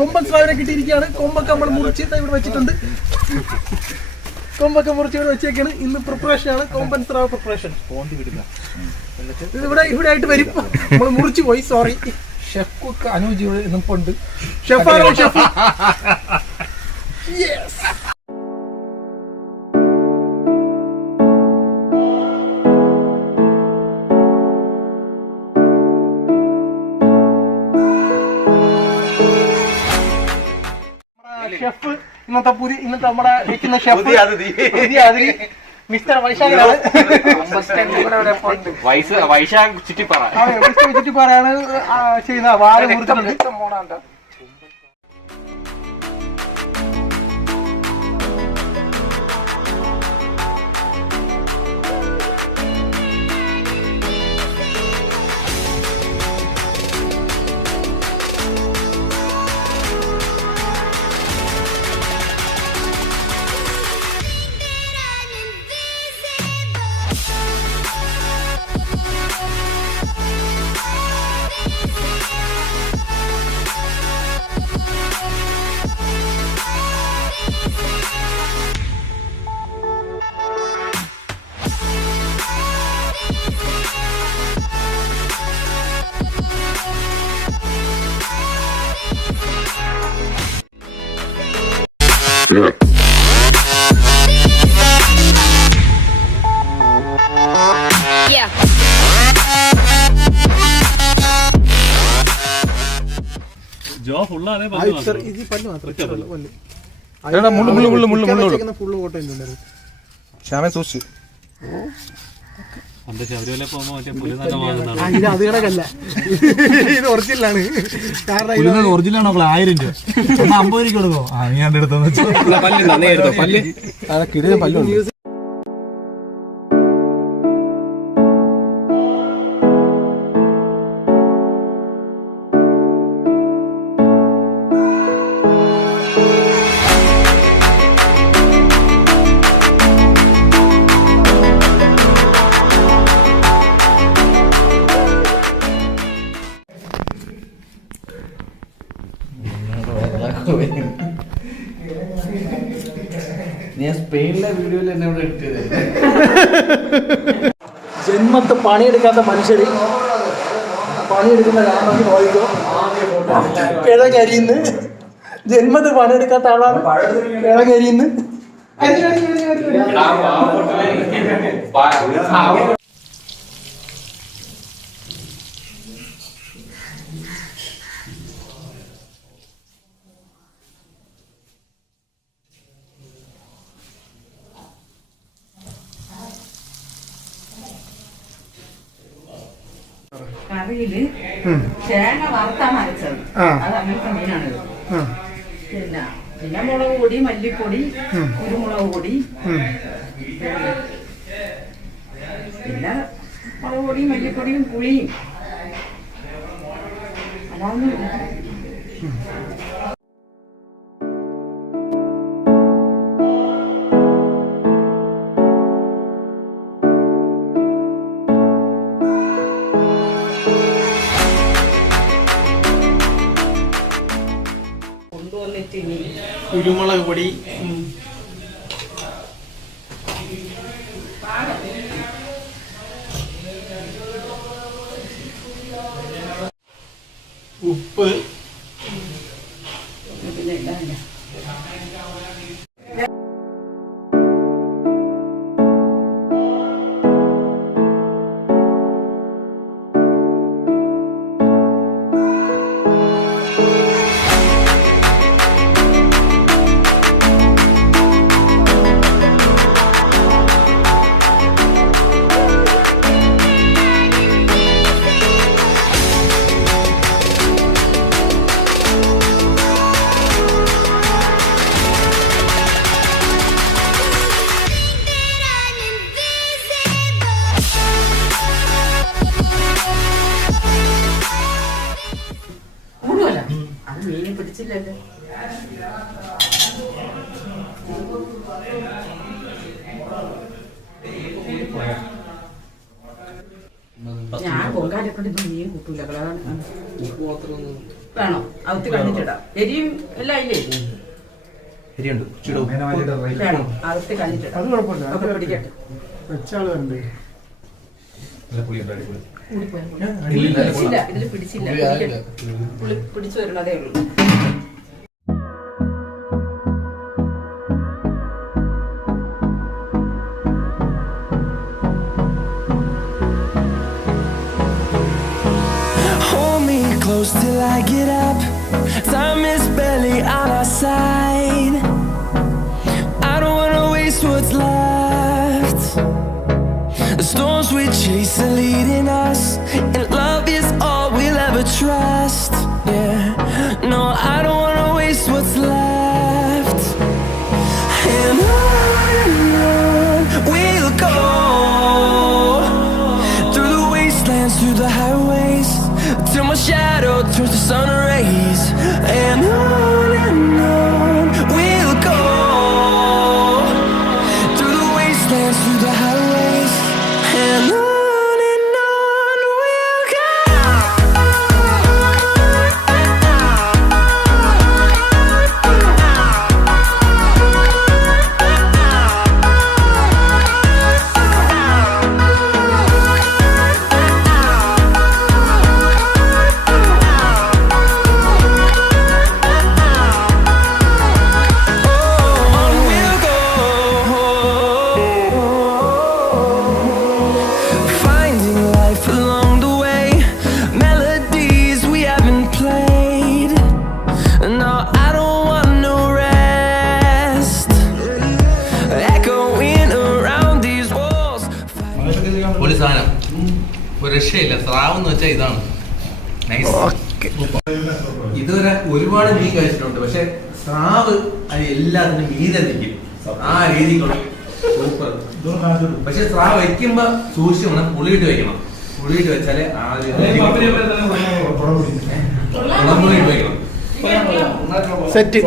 കൊമ്പൻ സ്രാവിനെ കിട്ടിയിരിക്കുകയാണ്. കൊമ്പൊക്കെ നമ്മൾ മുറിച്ച് ഇവിടെ വെച്ചിട്ടുണ്ട്. കൊമ്പൊക്കെ മുറിച്ച് ഇവിടെ വെച്ചേക്കാണ്. ഇന്ന് പ്രിപ്പറേഷൻ ആണ്, കൊമ്പൻ സ്രാവ് പ്രിപ്പറേഷൻ. ഇത് ഇവിടെ ആയിട്ട് വരും. നമ്മൾ മുറിച്ച് പോയി, സോറി. ഷെഫ് കുക്ക് അനൂജ് നിൽപ്പുണ്ട്. ഷെഫാണോ ഷെഫ്? യെസ്. ഷെഫ് ഇന്നത്തെ നമ്മുടെ ഇരിക്കുന്ന ഷെഫ് മിസ്റ്റർ വൈശാഖാണ്. വൈശാഖ് ചുറ്റിപ്പാറയാണ് ചെയ്യുന്ന. വാഴ മുറിച്ചിട്ടുണ്ട്. ഇത് ഒറിജിനലാണ്. കാരണം ഒറിജിനലാണോ? 1000 രൂപ 50 രൂപ കൊടുക്കോ? ഞാൻ എടുത്തു. ഞാൻ സ്പെയിനിലെ വീഡിയോയിൽ എന്നെ ഇവിടെ ഇട്ടത്. ജന്മത്ത് പണിയെടുക്കാത്ത മനുഷ്യർ പണിയെടുക്കുന്ന കാണണമെങ്കിൽ നോക്കിക്കോ. കിഴകരിന്ന് ജന്മത്ത് പണിയെടുക്കാത്ത ആളാണ് കിഴകരിന്ന്. കറിയില് തേങ്ങ വറുത്താണ് അരച്ചത്. അത് അങ്ങനത്തെ മീനാണിത്. പിന്നെ മുളക് പൊടി, മല്ലിപ്പൊടി, കുരുമുളക് പൊടി, പിന്നെ മുളക് പൊടിയും മല്ലിപ്പൊടിയും പുളിയും അതൊന്നും കുരുമുളക് പൊടി, ഉപ്പ്, പിന്നെ ഇല്ല. പിടിച്ചില്ലല്ലോ. ഞാൻ പൊങ്കാലൊക്കെ മീൻ കൂട്ടൂല. വേണോ അകത്ത് കണ്ടിട്ടിടാം. എരിയും എല്ലാം ഇല്ലേ? ശരിയുണ്ട്. വേണം അകത്ത് കണ്ടിട്ടിടാം. അത് കുഴപ്പമില്ല, അത് പിടിക്കട്ടെ. വെച്ചാള് വരണ്ടേ. പിടിച്ചില്ല, ഇതില് പിടിച്ചില്ല. പിടിച്ചു വരണതേ ഉള്ളൂ. Close till I get up. Time is barely on our side. I don't wanna waste what's left. The storms we chase are leading us, and love is all we'll ever trust. Yeah, no, I don't wanna waste what's left. And on we'll go, through the wastelands, through the highways, till my shadow turns to sun rays. And on we'll go, through the wastelands, through the highways. And on we'll go. ഒരു സാധനം ഒരു രക്ഷയില്ല. സ്രാവ് എന്ന് വെച്ചാൽ ഇതാണ് nice. ഇതുവരെ ഒരുപാട് മീൻ കഴിച്ചിട്ടുണ്ട്, പക്ഷെ സ്രാവ് അത് എല്ലാത്തിനും മീതെ നിൽക്കും. ആ രീതിക്കുള്ള സൂപ്പർ. പക്ഷെ സ്രാവ് വെക്കുമ്പോ സൂക്ഷിക്കണം, പുളിയിട്ട് വെക്കണം. പുളിയിട്ട് വെച്ചാല് സെറ്റ്.